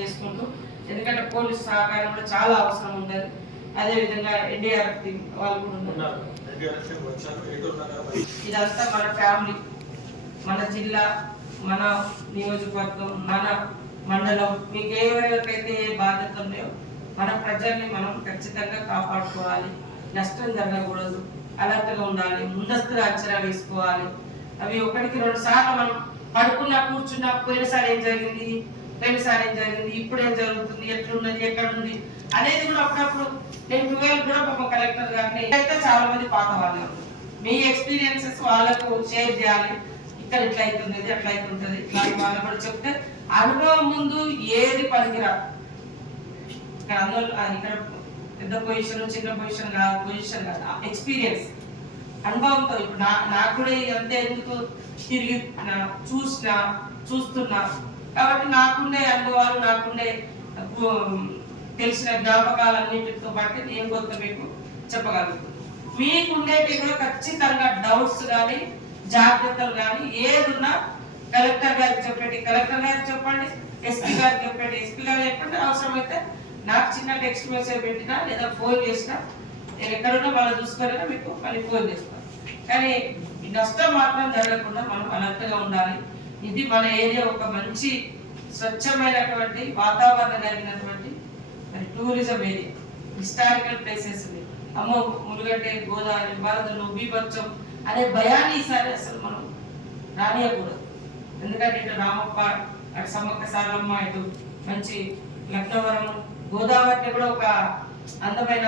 చేసుకుంటూ ఎందుకంటే పోలీస్ సహకారం కూడా చాలా అవసరం ఉంటుంది. అదేవిధంగా ఎన్డీఆర్ఎఫ్ వాళ్ళు కూడా ఇదంతా మన ఫ్యామిలీ మన జిల్లా మన నియోజకవర్గం మన మండలం. మీకు ఎవరెవరికైతే ఏ బాధ్యత ఉన్నాయో మన ప్రజల్ని మనం ఖచ్చితంగా కాపాడుకోవాలి. నష్టం జరగకూడదు. అలర్ట్గా ఉండాలి. ముందస్తుగా అంచనా వేసుకోవాలి. అవి ఒకటికి రెండు సార్లు మనం పడుకున్నా కూర్చున్నా పోయినసారి ఏం జరిగింది? పోయినసారి ఏం జరిగింది ఇప్పుడు ఏం జరుగుతుంది ఎట్లున్నది ఎక్కడ ఉంది అనేది కూడా అప్పుడప్పుడు నేను ట్వెల్వ్ కూడా పాపం కలెక్టర్ గారిని అయితే చాలా మంది పాత వాళ్ళు. మీ ఎక్స్పీరియన్సెస్ వాళ్ళకు షేర్ చేయాలి. ఇక్కడ ఇట్లా అవుతుంది అట్లా అవుతుంటుంది ఇట్లా వాళ్ళు కూడా చెప్తే అనుభవం ముందు ఏది పనికిరా ఇక్కడ అందరూ ఇక్కడ పెద్ద పొజిషన్ చిన్న పొజిషన్ కాదు పొజిషన్ కాదు ఎక్స్పీరియన్స్ అనుభవంతో ఇప్పుడు నా నాకు కూడా అంతే ఎందుకు తిరిగి చూసిన చూస్తున్నా కాబట్టి నాకుండే అనుభవాలు నాకుండే తెలిసిన జ్ఞాపకాలన్నింటితో పాటు నేను కొంత మీకు చెప్పగలుగుతాను మీకుండేవి కూడా ఖచ్చితంగా డౌట్స్ కానీ జాగ్రత్తలు కానీ ఏదున్నా కలెక్టర్ గారికి చెప్పండి కలెక్టర్ గారికి చెప్పండి ఎస్పీ గారికి చెప్పండి ఎస్పీ గారు చెప్పండి అవసరమైతే నాకు చిన్న టెక్స్ట్ మెసేజ్ పెట్టినా లేదా ఫోన్ చేసినా నేను ఎక్కడున్నా వాళ్ళు చూసుకోలేదా మీకు మళ్ళీ ఫోన్ చేస్తాను. కానీ ఈ నష్టం మాత్రం జరగకుండా మనం అలర్ట్గా ఉండాలి. ఇది మన ఏరియా ఒక మంచి స్వచ్ఛమైనటువంటి వాతావరణం కలిగినటువంటి మరి టూరిజం ఏరియా హిస్టారికల్ ప్లేసెస్ ఉంది అమ్మ ములుగడ్డే గోదావరి వరదలు బీభత్సం అనే భయాన్ని ఈసారి అసలు మనం రానియకూడదు. ఎందుకంటే ఇటు రామప్ప అటు సమ్మక్క సారమ్మ ఇటు మంచి లక్నవరం గోదావరిని కూడా ఒక అందమైన